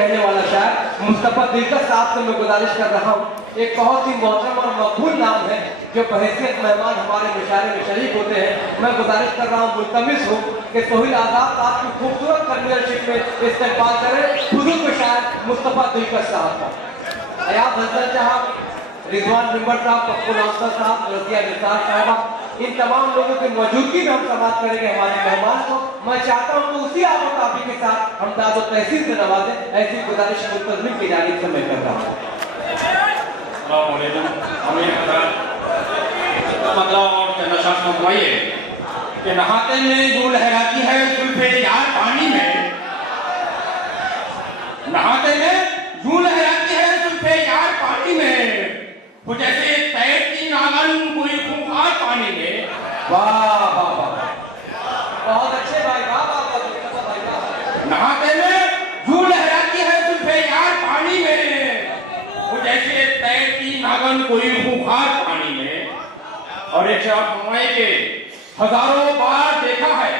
कहने वाला शायर मुस्तफा दिलकश साहब से मैं गुजारिश कर रहा हूँ, एक बहुत ही मोहतरम और मकबूल नाम है जो बहैसियत मेहमान हमारे मुशायरे में शरीक होते हैं। मैं गुजारिश कर रहा हूँ, मुल्तमिस हूँ कि सोहेल आजाद साहब की खूबसूरत कर्मियरशिप में इस्तेमाल करें हुजूर के शायर मुस्तफा दिलकश साहब का। अयाब हसन साहब, रिजवान मेंबर साहब, पप्पू नासर साहब, रजिया निसार साहबा, इन तमाम लोगों की मौजूदगी में हम समाप्त करेंगे हमारे मेहमान को। मैं चाहता हूं कि उसी आब काफी के साथ हम दादो तहसील से नवाजें, ऐसी गुजारिश मुंतज़िम की जानिब से मैं कर रहा हूं। मतलब और नशा फरमाइए कि नहाते में जो लहराती है जुल्फे यार पानी में, नहाते में जो लहराती है जुल्फे यार पानी में, वो जैसे तैरती नागन कोई खूंखार पानी में। वाह वाह वाह, बहुत अच्छे भाई, वाह वाह वाह। नहाते में जो लहराती है जुल्फे यार पानी में, वो जैसे तैरती नागन कोई खूंखार पानी में। और एक शब्द फरमाएंगे, हजारों बार देखा है,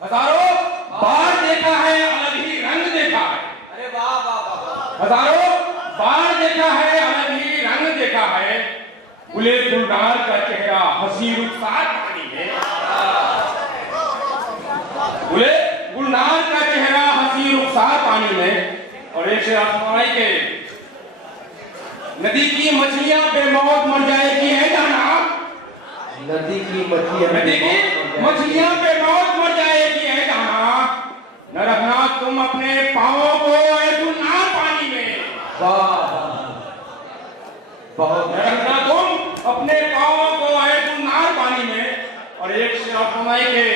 हजारों बार देखा है, अलग ही रंग देखा है। अरे वाह वाह वाह, हजारों बार देखा है, अलग ही रंग देखा है। गुले गुलदार का चेहरा हंसी रुखसार पानी में, गुले गुलदार का चेहरा हंसी रुखसार पानी में। और एक से आसमाई के, नदी की मछलियां बेमौत मर जाएगी है जाना, नदी की मछलियां बेमौत मर जाएगी है जाना। न रखना तुम अपने पांवों को गुलनार पानी में, बहुत न रखना तुम अपने पांवों को गुलनार पानी में। और एक से फरमाई के,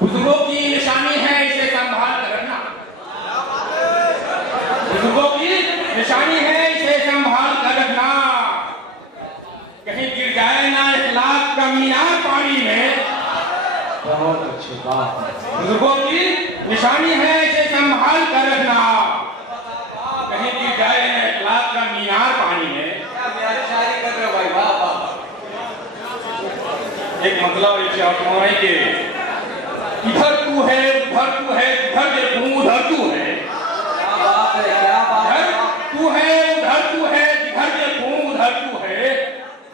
बुजुर्गों की निशानी है इसे संभाल कर रखना, बुजुर्गों की निशानी है इसे संभाल कर रखना। कहीं गिर जाए ना इखलाक का मीनार पानी में। बहुत अच्छी बात, बुजुर्गों की निशानी है इसे संभाल कर रखना, कहीं गिर जाए ना इखलाक का मीनार पानी में। क्या प्यारी शायरी कर रहे हो भाई, वाह वाह। एक मतलब एक आत्माएं के, इधर तू है उधर तू है, जिधर देखूं उधर तू है, क्या बात है, क्या बात है। इधर तू है उधर तू है, जिधर देखूं उधर तू है।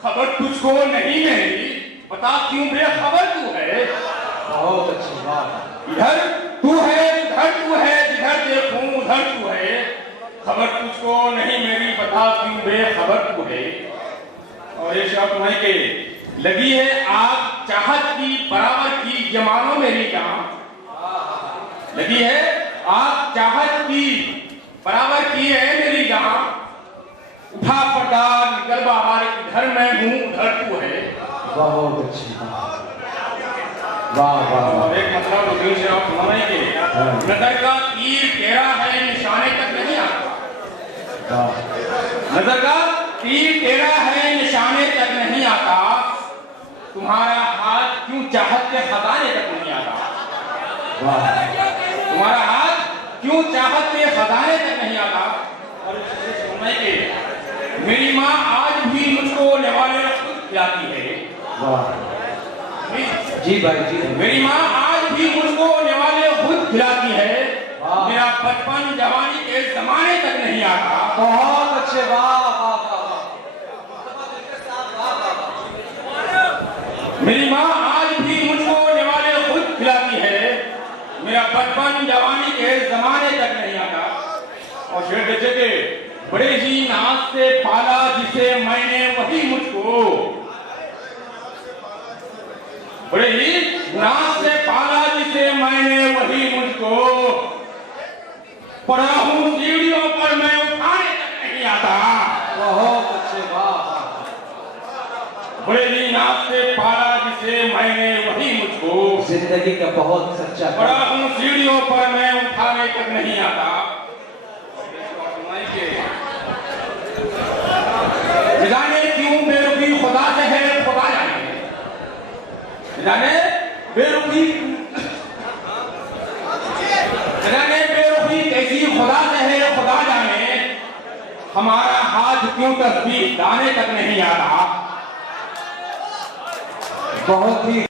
खबर तुझको नहीं मेरी, बता क्यों बेखबर तू है। बहुत अच्छी बात, इधर तू है उधर तू है, जिधर देखूं उधर तू है। खबर तुझको नहीं मेरी, बता क्यों बेखबर तू है। और ये शब्द है कि लगी है आग चाहत की बराबर की जमानो मेरी जान, लगी है आग चाहत की बराबर की है मेरी जान। उठा पर्दा निकल बाहर, इधर मैं हूँ उधर तू है। बहुत अच्छी बात, वाह वाह वाह। एक मतलब दूसरे से आप सुनाएंगे, नजर का तीर तेरा है निशाने तक नहीं आता, नजर का तीर तेरा है निशाने तक नहीं आता। तुम्हारा हाथ क्यों चाहत के खजाने तक नहीं आता, तुम्हारा हाथ क्यों चाहत के खजाने तक नहीं आता। और सुनाएंगे, मेरी माँ आज भी मुझको नेवाले खुद खिलाती है। जी भाई जी, मेरी माँ आज भी मुझको नेवाले खुद खिलाती है। मेरा बचपन जवानी के जमाने तक नहीं आता। बहुत अच्छे, वाह वाह वाह। मेरी माँ आज भी मुझको नेवाले खुद खिलाती है। मेरा बचपन जवानी के जमाने तक नहीं आता। और शेर देखे के, बड़े ही नाज से पाला जिसे मैंने वही मुझको, बड़े ही नाज से पाला जिसे मैंने वही मुझको। पढ़ा हूँ सीढ़ियों पर मैं उठाने तक नहीं आता। बहुत अच्छे, वाह। बड़े ही नाज से पाला जिसे मैंने वही मुझको। जिंदगी का बहुत सच्चा, पढ़ा हूँ सीढ़ियों पर मैं उठाने तक नहीं आता। जाने क्यों बेरुखी खुदा से है खुदा जाने, जाने बेरुखी, जाने बेरुखी कैसी खुदा से है खुदा जाने। हमारा हाथ क्यों तस्बीह दाने तक नहीं आ रहा। बहुत ही